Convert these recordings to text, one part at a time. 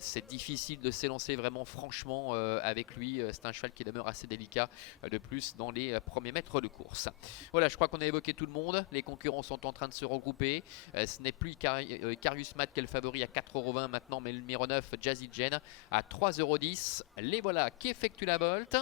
C'est difficile de s'élancer vraiment franchement avec lui. C'est un cheval qui demeure assez délicat de plus dans les premiers mètres de course. Voilà, je crois qu'on a évoqué tout le monde. Les concurrents sont en train de se regrouper. Ce n'est plus Carius Matt qui est le favori à 4,20 € maintenant, mais le numéro 9, Jazzy Jen, à 3,10 €. Les voilà qui effectuent la volte.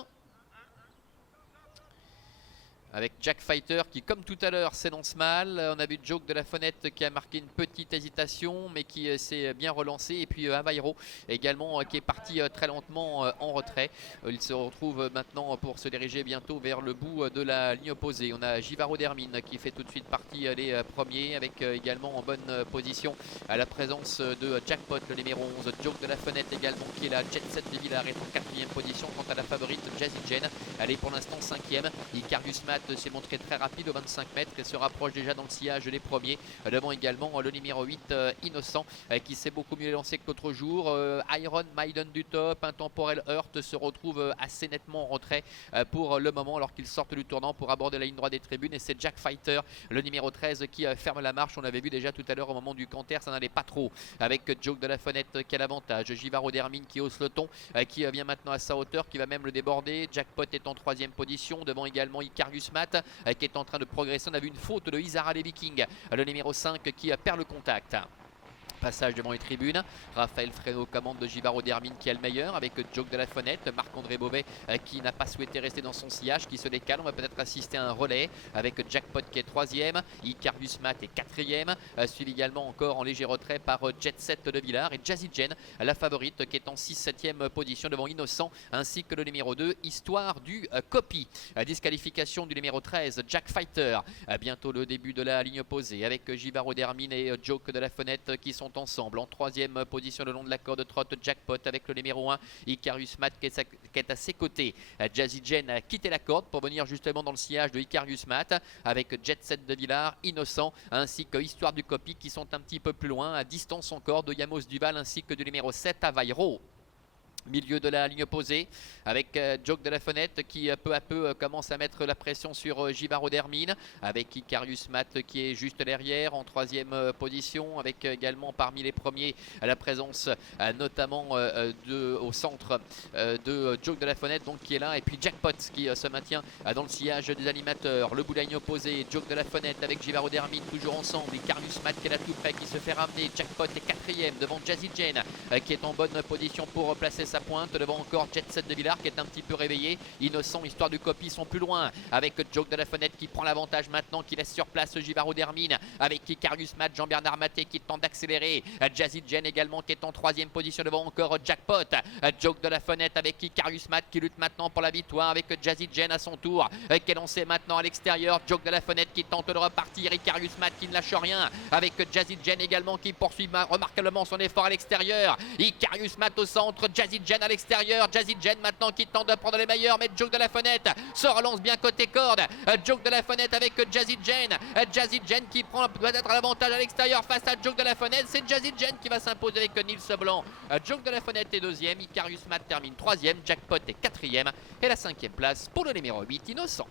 Avec Jack Fighter qui, comme tout à l'heure, s'élance mal. On a vu Joke de la Fenêtre qui a marqué une petite hésitation, mais qui s'est bien relancé. Et puis Avairo également qui est parti très lentement en retrait. Il se retrouve maintenant pour se diriger bientôt vers le bout de la ligne opposée. On a Givaro d'Hermine qui fait tout de suite partie des premiers, avec également en bonne position à la présence de Jackpot, le numéro 11. Joke de la Fenêtre également qui est là. Jet Set de Villars est en 4e position. Quant à la favorite Jazzy Jen, elle est pour l'instant 5e. Icarius Matt s'est montré très rapide au 25 mètres et se rapproche déjà dans le sillage des premiers. Devant également le numéro 8 Innocent qui s'est beaucoup mieux lancé que l'autre jour. Iron Maiden du top, Intemporel Heart se retrouve assez nettement en retrait pour le moment alors qu'ils sortent du tournant pour aborder la ligne droite des tribunes. Et c'est Jack Fighter, le numéro 13, qui ferme la marche. On l'avait vu déjà tout à l'heure au moment du canter, ça n'allait pas trop avec Joke de la Fenêtre qui a l'avantage. Givaro d'Hermine qui hausse le ton, qui vient maintenant à sa hauteur, qui va même le déborder. Jackpot est en 3e position, devant également Icarius Matt qui est en train de progresser. On a vu une faute de Isara les Vikings, le numéro 5 qui perd le contact. Passage devant les tribunes, Raphaël Fresneau commande de Givaro d'Hermine qui est le meilleur avec Joke de la Fenêtre, Marc-André Beauvais qui n'a pas souhaité rester dans son sillage, qui se décale. On va peut-être assister à un relais avec Jackpot qui est 3e, Icarius Matt est 4e, suivi également encore en léger retrait par Jet Set de Villars et Jazzy Jen, la favorite, qui est en 6-7e position devant Innocent ainsi que le numéro 2, Histoire du Copy. Disqualification du numéro 13, Jack Fighter. Bientôt le début de la ligne opposée avec Givaro d'Hermine et Joke de la Fenêtre qui sont ensemble. En 3e position le long de la corde trotte Jackpot avec le numéro 1 Icarius Matt qui est à ses côtés. Jazzy Jen a quitté la corde pour venir justement dans le sillage de Icarius Matt avec Jet Set de Villars, Innocent ainsi que Histoire du Copy qui sont un petit peu plus loin à distance encore de Yamos Duval ainsi que du numéro 7 Avairo. Milieu de la ligne opposée avec Joke de la Fenêtre qui peu à peu commence à mettre la pression sur Givaro d'Hermine avec Icarius Matt qui est juste derrière en 3e position avec également parmi les premiers la présence notamment au centre de Joke de la Fenêtre donc qui est là, et puis Jackpot qui se maintient dans le sillage des animateurs. Le bout de la ligne opposée, Joke de la Fenêtre avec Givaro d'Hermine toujours ensemble, Icarius Matt qui est là tout près qui se fait ramener. Jackpot est 4e devant Jazzy Jen qui est en bonne position pour placer sa pointe. Devant encore Jet Set de Villars qui est un petit peu réveillé. Innocent, Histoire du Copy sont plus loin avec Joke de la Fenêtre qui prend l'avantage maintenant, qui laisse sur place Givaro d'Hermine avec Icarius Matt, Jean-Bernard Maté qui tente d'accélérer. Jazzy Jen également qui est en 3e position devant encore Jackpot. Joke de la Fenêtre avec Icarius Matt qui lutte maintenant pour la victoire avec Jazzy Jen à son tour qui est lancé maintenant à l'extérieur. Joke de la Fenêtre qui tente de repartir. Icarius Matt qui ne lâche rien avec Jazzy Jen également qui poursuit remarquablement son effort à l'extérieur. Icarius Matt au centre, Jazzy Jen à l'extérieur, Jazzy Jen maintenant qui tente de prendre les meilleurs, mais Joke de la Fenêtre se relance bien côté corde. Joke de la Fenêtre avec Jazzy Jen. Jazzy Jen qui prend peut-être l'avantage à l'extérieur face à Joke de la Fenêtre. C'est Jazzy Jen qui va s'imposer avec Nils Blanc. Joke de la Fenêtre est 2e, Icarius Matt termine 3e, Jackpot est 4e et la 5e place pour le numéro 8 Innocent.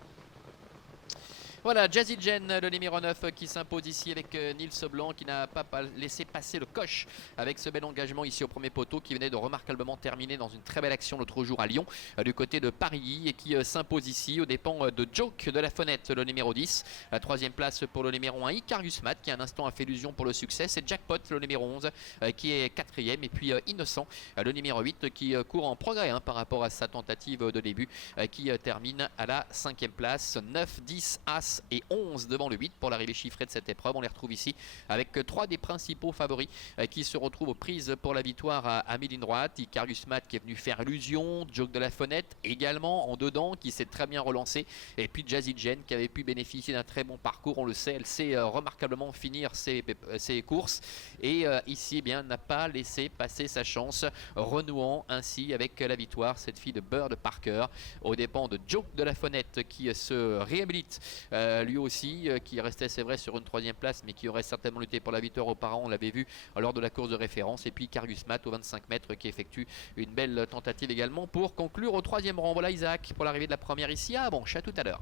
Voilà, Jazzy Jen, le numéro 9 qui s'impose ici avec Nils Blanc qui n'a pas laissé passer le coche avec ce bel engagement ici au premier poteau, qui venait de remarquablement terminer dans une très belle action l'autre jour à Lyon du côté de Paris et qui s'impose ici aux dépens de Joke de la Fenêtre, le numéro 10. La 3e place pour le numéro 1 Icarius Matt qui à un instant a fait illusion pour le succès. C'est Jackpot, le numéro 11 qui est 4e, et puis Innocent, le numéro 8 qui court en progrès par rapport à sa tentative de début, qui termine à la 5e place. 9, 10, As et 11 devant le 8 pour l'arrivée chiffrée de cette épreuve. On les retrouve ici avec 3 des principaux favoris qui se retrouvent aux prises pour la victoire à mi-ligne droite. Icarius Matt qui est venu faire illusion, Joke de la Fenêtre également en dedans qui s'est très bien relancé, et puis Jazzy Jen qui avait pu bénéficier d'un très bon parcours. On le sait, elle sait remarquablement finir ses courses et ici bien n'a pas laissé passer sa chance, renouant ainsi avec la victoire cette fille de Bird Parker aux dépens de Joke de la Fenêtre qui se réhabilite lui aussi, qui restait c'est vrai sur une 3e place mais qui aurait certainement lutté pour la victoire auparavant, on l'avait vu lors de la course de référence. Et puis Icarius Matt au 25 mètres qui effectue une belle tentative également pour conclure au 3e rang. Voilà Isaac pour l'arrivée de la première ici à Abanche. À tout à l'heure.